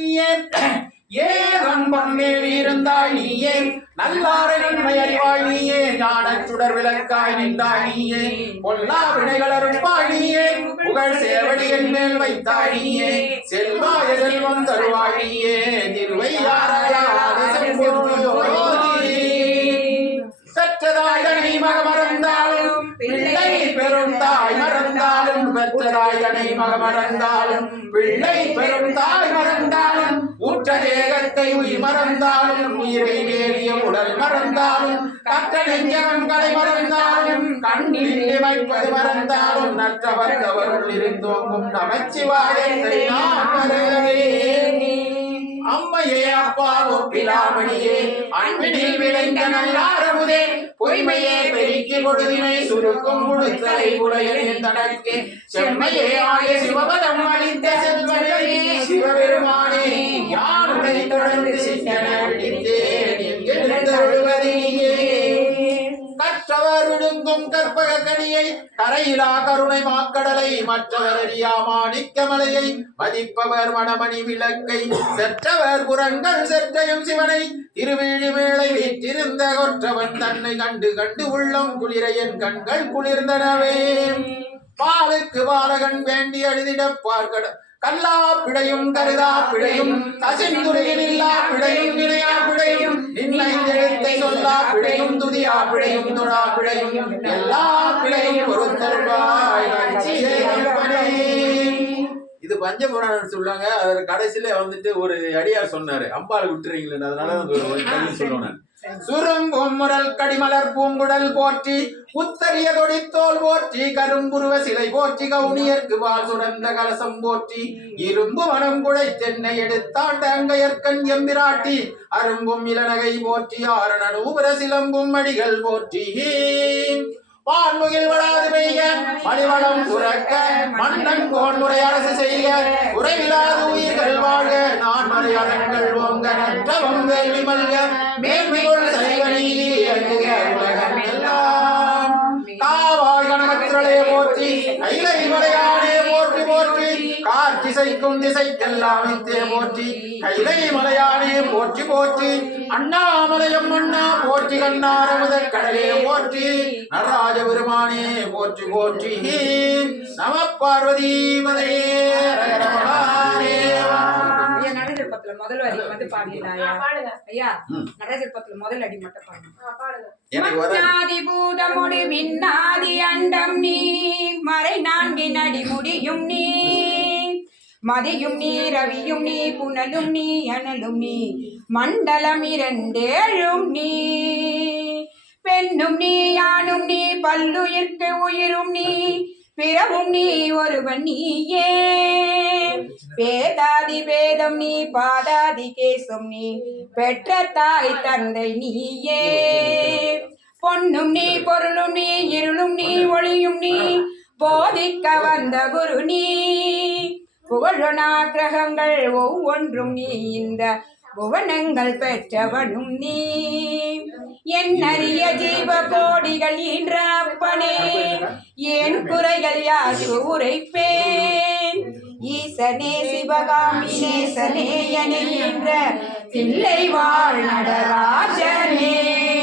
நீயே ஏதன் இருந்தாய் நீயே? நல்லாரை நன்மை அறிவாய் நீயே. ஞானச் சுடர் விளக்காய் நின்றாய் நீயே. பொல்லா வினைகள் நீயே. புகழ் சேவடியின் மேல் வைத்தாய் நீயே. செல்வாய செல்வம் தருவாய் நீயே. பெரும் தாய் மறந்தாலும் பெற்றதாய் கணை மக மறந்தாலும் பிள்ளை பெரும் தாய் மறந்தாலும் ஊற்ற தேகத்தை உயிர் மறந்தாலும் உயிரை வேறிய உடல் மறந்தாலும் கற்ற நெஞ்சகங்களை மறந்தாலும் கண்ணில் இமைப்பது மறந்தாலும் நற்றவர் கவருள் இருந்தோங்கும் நமச்சிவாயத்தை நான் மறவேனே அம்மையே பிலாமணியே ஒப்பிலாமணியே அன்பினில் விளைந்த நல்லாரமுதே பொய்மையே பெருக்கி கொடுதினை சுருக்கும் முழுத்தலை உடையன் தனக்கு. செம்மையே ஆய சிவபதம் அளித்த செல்வமே. சிவபெருமானே. கற்பக கனியை கரையிலா கருணை மாக்கடலை மற்றவர் அறியா மாணிக்கமலையை மதிப்பவர் மணமணி விளக்கை செற்றவர் புறங்கள் செற்றையும் சிவனை திருவிழி வேளை வீற்றிருந்த கொற்றவன் தன்னை கண்டு கண்டு உள்ளம் குளிர என் கண்கள் குளிர்ந்தனவே. பாலுக்கு பாலகன் வேண்டி அழுதிட பார்க்கட கல்லா பிழையும் கருதா பிழையும் கசிந்துரையில் இல்லா பிழையும் நினையா பிழையும் பிழையும் துதியா பிழையும் துடா பிழையும் எல்லா பிழையும் பொறுத்தருவாய். இது பஞ்சபுராணம் சொல்லுவாங்க. அதுல கடைசியில வந்துட்டு ஒரு அடியார் சொன்னாரு. அம்பாள் விட்டுறீங்களே அதனால ஒரு சொல்லுவேன் சுருங்கும் முரல் கடிமலர் பூங்குடல் போற்றி உத்தரிய தொடித்தோல் போற்றி கரும்புருவ சிலை போற்றி கவுனியர்க்கு பால் சுரந்த கலசம் போற்றி இரும்பு மனம் குடை தென்னை எடுத்தாண்ட அங்கையற்கண் எம்பிராட்டி அரும்பும் இளநகை போற்றி ஆரணன் ஊபர சிலம்பும் அடிகள் போற்றி. வான்முகில் வளாது பெய்ய மணிவளம் சுரக்க மன்னன் கோன்முறை அரசு செய்ய உறவிலாது உயிர்கள் வாழ்க அரண்கள் ஓங்க வேள்வி மல்க மேன்மையுள் சைவ நீதி உலகம் எல்லாம் காவாய் கனகத்திரளே போற்றி ஐலை மலையானே போற்றி போற்றி. காற்றிசைக்கும் திசைக்கெல்லாம் இத்தே போற்றி கைலை மலையானே போற்றி போற்றி. அண்ணாமலையம் அண்ணா போற்றி கண்ணார முதற் கடலே போற்றி. நடராஜ பெருமானே போற்றி போற்றி. நம பார்வதி மலையே ஹர நடனப்பத்துல முதல் வரி வந்து ஐயா? முதல் அடி மட்டும் பாடுங்க. பூதமுடி விண்ணாதி அண்டம் நீ மறை நான்கின் அடி முடியும் நீ. மதியும் நீ ரவியும் நீ புனலும் நீ அனலும் நீ மண்டலம் இரண்டேழும் நீ. பெண்ணும் நீ யானும் நீ பல்லுயிர்க்கு உயிரும் நீ. பிறவும் நீ ஒருவன் நீயே. வேதாதி வேதம் நீ பாதாதி கேசம் நீ பெற்ற தாய் தந்தை நீயே. பொன்னும் நீ பொருளும் நீ இருளும் நீ ஒளியும் நீ போதிக்க வந்த குரு நீ. புகழொனா கிரகங்கள் ஒவ்வொன்றும் நீ இந்த புவனங்கள் பெற்றவனும் நீ. என்னறிய ஜீவ கோடிகள் ஈன்ற அப்பனே. என் குறைகள் யாது உரைப்பேன். ஈசனே சிவகாமி நேசனே என என்ற பிள்ளை வாழ் நடராஜனே.